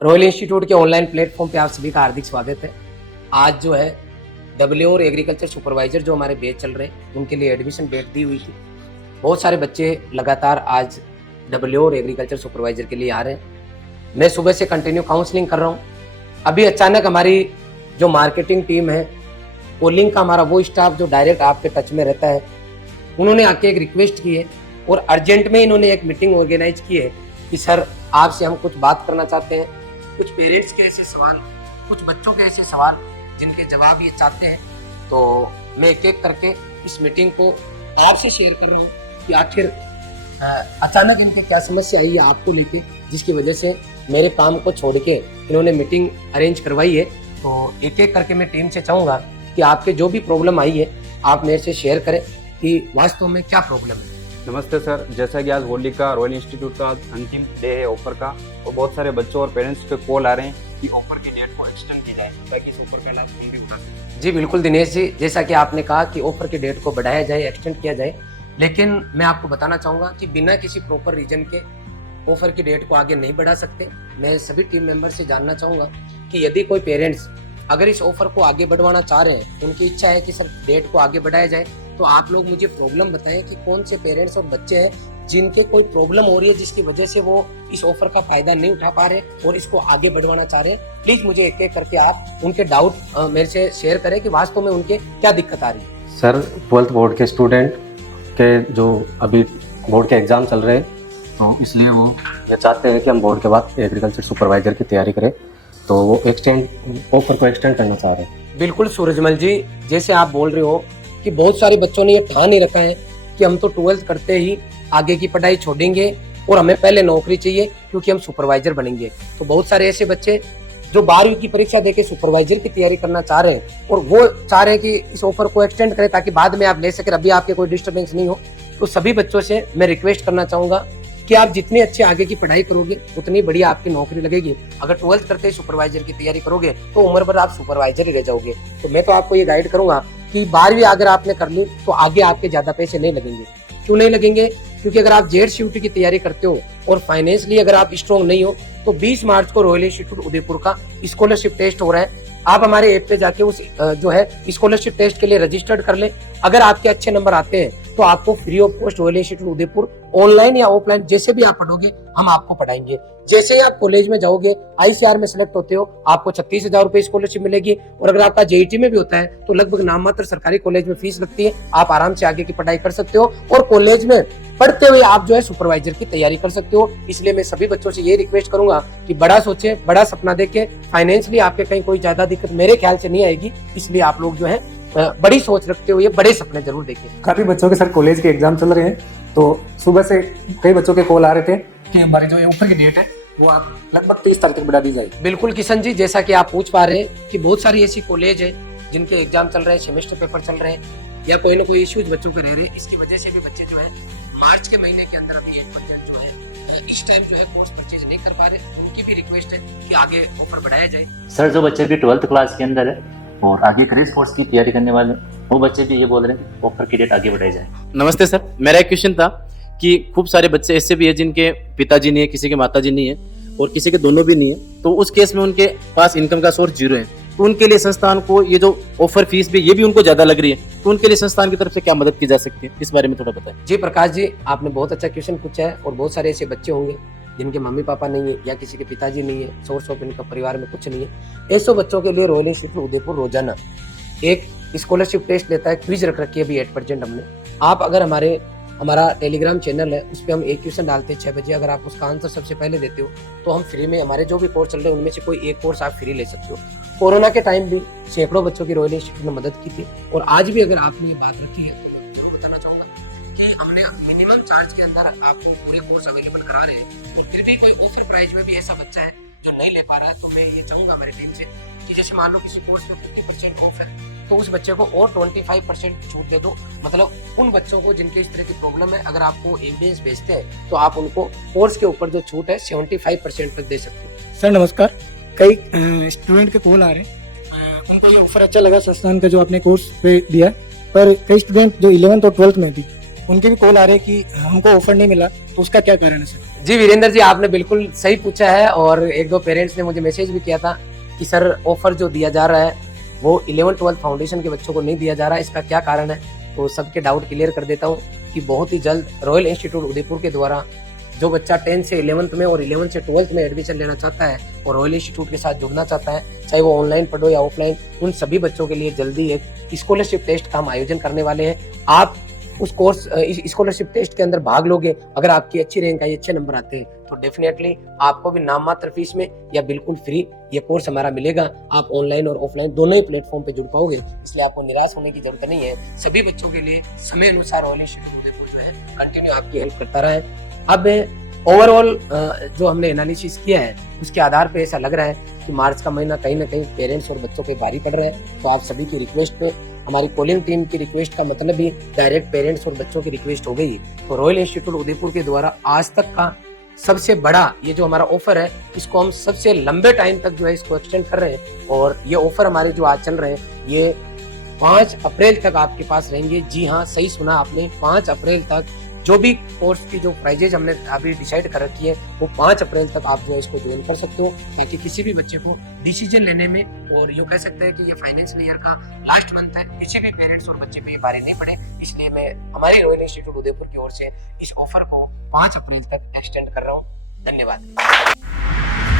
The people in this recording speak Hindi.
रॉयल इंस्टीट्यूट के ऑनलाइन प्लेटफॉर्म पे आप सभी का हार्दिक स्वागत है। आज जो है डब्ल्यू और एग्रीकल्चर सुपरवाइजर जो हमारे बैच चल रहे हैं उनके लिए एडमिशन डेट दी हुई थी। बहुत सारे बच्चे लगातार आज डब्ल्यू और एग्रीकल्चर सुपरवाइजर के लिए आ रहे हैं। मैं सुबह से कंटिन्यू काउंसलिंग कर रहा हूँ। अभी अचानक हमारी जो मार्केटिंग टीम है, पोलिंग का हमारा वो स्टाफ जो डायरेक्ट आपके टच में रहता है, उन्होंने आके एक रिक्वेस्ट की है और अर्जेंट में इन्होंने एक मीटिंग ऑर्गेनाइज की है कि सर आपसे हम कुछ बात करना चाहते हैं। कुछ पेरेंट्स के ऐसे सवाल, कुछ बच्चों के ऐसे सवाल जिनके जवाब ये चाहते हैं, तो मैं एक एक करके इस मीटिंग को आपसे शेयर करूँगी कि आखिर अचानक इनके क्या समस्या आई है आपको लेके, जिसकी वजह से मेरे काम को छोड़ के इन्होंने मीटिंग अरेंज करवाई है। तो एक एक करके मैं टीम से चाहूँगा कि आपके जो भी प्रॉब्लम आई है आप मेरे से शेयर करें कि वास्तव में क्या प्रॉब्लम है। नमस्ते सर, जैसा कि आज होली का रॉयल इंस्टीट्यूट का अंतिम डे है ऑफर का, और बहुत सारे बच्चों और पेरेंट्स पे कॉल आ रहे हैं कि ऑफर की डेट को एक्सटेंड की जाए ताकि इस ऑफर का लाभ हम भी उठा सकें। जी बिल्कुल दिनेश जी, जैसा कि आपने कहा कि ऑफर की डेट को बढ़ाया जाए, एक्सटेंड किया जाए, लेकिन मैं आपको बताना चाहूँगा कि बिना किसी प्रॉपर रीजन के ऑफर की डेट को आगे नहीं बढ़ा सकते। मैं सभी टीम मेंबर से जानना चाहूँगा कि यदि कोई पेरेंट्स अगर इस ऑफर को आगे बढ़वाना चाह रहे हैं, उनकी इच्छा है कि सर डेट को आगे बढ़ाया जाए, तो आप लोग मुझे प्रॉब्लम बताएं कि कौन से पेरेंट्स और बच्चे हैं जिनके कोई प्रॉब्लम हो रही है जिसकी वजह से वो इस ऑफर का फायदा नहीं उठा पा रहे और इसको आगे बढ़वाना चाह रहे हैं। प्लीज मुझे एक एक करके आप उनके डाउट मेरे से शेयर करें कि वास्तव में उनके क्या दिक्कत आ रही है। सर 12th बोर्ड के स्टूडेंट के जो अभी बोर्ड के एग्जाम चल रहे हैं, तो इसलिए वो ये चाहते हैं कि हम बोर्ड के बाद एग्रीकल्चर सुपरवाइजर की तैयारी करें, तो वो ऑफर को एक्सटेंड करना चाह रहे हैं। बिल्कुल सूरजमल जी, जैसे आप बोल रहे हो कि बहुत सारे बच्चों ने ये ठान ही रखा है कि हम तो 12th करते ही आगे की पढ़ाई छोड़ेंगे और हमें पहले नौकरी चाहिए क्योंकि हम सुपरवाइजर बनेंगे। तो बहुत सारे ऐसे बच्चे जो 12वीं की परीक्षा देके सुपरवाइजर की तैयारी करना चाह रहे हैं और वो चाह रहे हैं कि इस ऑफर को एक्सटेंड करें ताकि बाद में आप ले सके, अभी आपके कोई डिस्टर्बेंस नहीं हो। तो सभी बच्चों से मैं रिक्वेस्ट करना चाहूंगा कि आप जितनी अच्छी आगे की पढ़ाई करोगे उतनी बढ़िया आपकी नौकरी लगेगी। अगर 12th करते ही सुपरवाइजर की तैयारी करोगे तो उम्र भर आप सुपरवाइजर ही रह जाओगे। तो मैं तो आपको ये गाइड करूंगा कि 12वीं अगर आपने कर ली तो आगे आपके ज्यादा पैसे नहीं लगेंगे। क्यों नहीं लगेंगे? क्योंकि अगर आप जेड सीयूटी की तैयारी करते हो और फाइनेंशियली अगर आप स्ट्रॉन्ग नहीं हो, तो 20 मार्च को रॉयल इंस्टीट्यूट उदयपुर का स्कॉलरशिप टेस्ट हो रहा है। आप हमारे ऐप पे जाके उस जो है स्कॉलरशिप टेस्ट के लिए रजिस्टर्ड कर ले। अगर आपके अच्छे नंबर आते हैं तो आपको free of cost royal institute Udaipur online या ऑफलाइन जैसे भी आप पढ़ोगे हम आपको पढ़ाएंगे। जैसे ही आप कॉलेज में जाओगे, आईसीआर में सेलेक्ट होते हो, आपको 36,000 रुपए स्कॉलरशिप मिलेगी। और अगर आपका जेईटी में भी होता है तो लगभग नाम मात्र सरकारी कॉलेज में फीस लगती है। आप आराम से आगे की पढ़ाई कर सकते हो और कॉलेज में पढ़ते हुए आप जो है सुपरवाइजर की तैयारी कर सकते हो। इसलिए मैं सभी बच्चों से ये रिक्वेस्ट करूंगा कि बड़ा सोचे, बड़ा सपना देखे। फाइनेंशियली आपके कहीं कोई ज्यादा दिक्कत मेरे ख्याल से नहीं आएगी, इसलिए आप लोग जो है बड़ी सोच रखते हुए बड़े सपने जरूर देखें। काफी बच्चों के सर कॉलेज के एग्जाम चल रहे हैं, तो सुबह से कई बच्चों के कॉल आ रहे थे कि हमारे जो ऊपर की डेट है वो आप लगभग 30 तारीख तक बढ़ा दी जाए। बिल्कुल किशन जी, जैसा कि आप पूछ पा रहे हैं कि बहुत सारी ऐसी कॉलेज है जिनके एग्जाम चल रहे हैं, सेमेस्टर पेपर चल रहे हैं या कोई ना कोई इश्यूज बच्चों के रह रहे हैं। इसकी वजह से भी बच्चे जो है मार्च के महीने के अंदर अभी 8% जो है इस टाइम जो है कोर्स परचेज नहीं कर पा रहे। उनकी भी रिक्वेस्ट है कि आगे ऑफर बढ़ाया जाए। सर जो बच्चे भी 12th क्लास के अंदर है और आगे करियर स्पोर्ट्स की तैयारी करने वाले वो बच्चे भी ये बोल रहे हैं ऑफर की डेट आगे बढ़ाई जाए। नमस्ते सर, मेरा एक क्वेश्चन था कि खूब सारे बच्चे ऐसे भी है जिनके पिताजी नहीं है, किसी के माताजी नहीं है और किसी के दोनों भी नहीं है, तो उस केस में उनके पास इनकम का सोर्स जीरो है, तो उनके लिए संस्थान को ये जो ऑफर फीस भी ये भी उनको ज्यादा लग रही है, तो उनके लिए संस्थान की तरफ से क्या मदद की जा सकती है, इस बारे में थोड़ा बताएं। जी प्रकाश जी, आपने बहुत अच्छा क्वेश्चन पूछा है और बहुत सारे ऐसे बच्चे होंगे जिनके मम्मी पापा नहीं है या किसी के पिताजी नहीं है, सोर्स ऑफ इनकम परिवार में कुछ नहीं है। ऐसे बच्चों के लिए रॉयल इंस्टीट्यूट उदयपुर रोजाना एक स्कॉलरशिप टेस्ट लेता है। क्विज रख रखी है अभी 8% हमने। आप अगर हमारा टेलीग्राम चैनल है उस पर हम एक क्वेश्चन डालते हैं 6 बजे, अगर आप उसका आंसर सबसे पहले देते हो तो हम फ्री में हमारे जो भी कोर्स चल रहे हैं उनमें से कोई एक कोर्स आप फ्री ले सकते हो। कोरोना के टाइम भी सैकड़ों बच्चों की रॉयल इंस्टीट्यूट ने मदद की थी और आज भी अगर आपने ये बात रखी है तो मैं जरूर बताना चाहूंगा कि हमने मिनिमम चार्ज के अंदर आपको पूरे कोर्स अवेलेबल करा रहे हैं। और फिर भी कोई ऑफर प्राइस में भी ऐसा बच्चा है जो नहीं ले पा रहा है, तो मैं ये चाहूंगा हमारे टीम से कि जैसे मान लो किसी कोर्स में 50% ऑफ है तो उस बच्चे को और 25% छूट दे दो। मतलब उन बच्चों को जिनके इस तरह की प्रॉब्लम है, अगर आपको एविडेंस भेजते हैं तो आप उनको कोर्स के ऊपर जो छूट है 75% तक दे सकते हो। सर नमस्कार, कई स्टूडेंट के कॉल आ रहे हैं, उनको ये ऑफर अच्छा लगा संस्थान का जो आपने कोर्स पे दिया, पर कई स्टूडेंट जो 11th और 12th में थी उनके भी कॉल आ रहे हैं कि हमको ऑफर नहीं मिला, तो उसका क्या कारण है सर? जी वीरेंद्र जी, आपने बिल्कुल सही पूछा है और एक दो पेरेंट्स ने मुझे मैसेज भी किया था कि सर ऑफर जो दिया जा रहा है वो 11th-12th फाउंडेशन के बच्चों को नहीं दिया जा रहा है, इसका क्या कारण है? तो सबके डाउट क्लियर कर देता हूँ कि बहुत ही जल्द रॉयल इंस्टीट्यूट उदयपुर के द्वारा जो बच्चा 10 से 11th में और 11 से 12th में एडमिशन लेना चाहता है और रॉयल इंस्टीट्यूट के साथ जुड़ना चाहता है, चाहे वो ऑनलाइन पढ़ो या ऑफलाइन, उन सभी बच्चों के लिए जल्दी एक स्कॉलरशिप टेस्ट का हम आयोजन करने वाले हैं। आप उस कोर्स स्कॉलरशिप टेस्ट के अंदर भाग लोगे, अगर आपकी अच्छी रैंक आई, अच्छे नंबर आते हैं तो डेफिनेटली आपको भी नाम मात्र फीस में या बिल्कुल फ्री ये कोर्स हमारा मिलेगा। आप ऑनलाइन और ऑफलाइन दोनों ही प्लेटफॉर्म पे जुड़ पाओगे, इसलिए आपको निराश होने की जरूरत नहीं है। सभी बच्चों के लिए समय अनुसार रॉयल इंस्टीट्यूट उदयपुर जो है कंटिन्यू आपकी हेल्प करता रहा है। अब ओवरऑल जो हमने एनालिसिस किया है उसके आधार पे ऐसा लग रहा है कि मार्च का महीना कहीं ना कहीं पेरेंट्स और बच्चों पे भारी पड़ रहा है। तो आप सभी की रिक्वेस्ट पे, हमारी पोलिंग टीम की रिक्वेस्ट का मतलब भी डायरेक्ट पेरेंट्स और बच्चों की रिक्वेस्ट हो गई। तो रॉयल इंस्टीट्यूट उदयपुर के द्वारा आज तक का सबसे बड़ा ये जो हमारा ऑफर है, इसको हम सबसे लंबे टाइम तक जो है इसको एक्सटेंड कर रहे हैं और ये ऑफर हमारे जो आज चल रहे हैं ये 5 अप्रैल तक आपके पास रहेंगे। जी हाँ, सही सुना आपने, 5 अप्रैल तक जो भी कोर्स की जो प्राइजेज हमने अभी डिसाइड कर रखी है वो 5 अप्रैल तक आप जो है इसको ज्वाइन कर सकते हो, ताकि किसी भी बच्चे को डिसीजन लेने में, और यूँ कह सकते हैं कि ये फाइनेंशियल ईयर का लास्ट मंथ है, किसी भी पेरेंट्स और बच्चे पे ये भारी नहीं पड़े। इसलिए मैं हमारे रॉयल इंस्टीट्यूट उदयपुर की ओर से इस ऑफर को 5 अप्रैल तक एक्सटेंड कर रहा हूँ। धन्यवाद।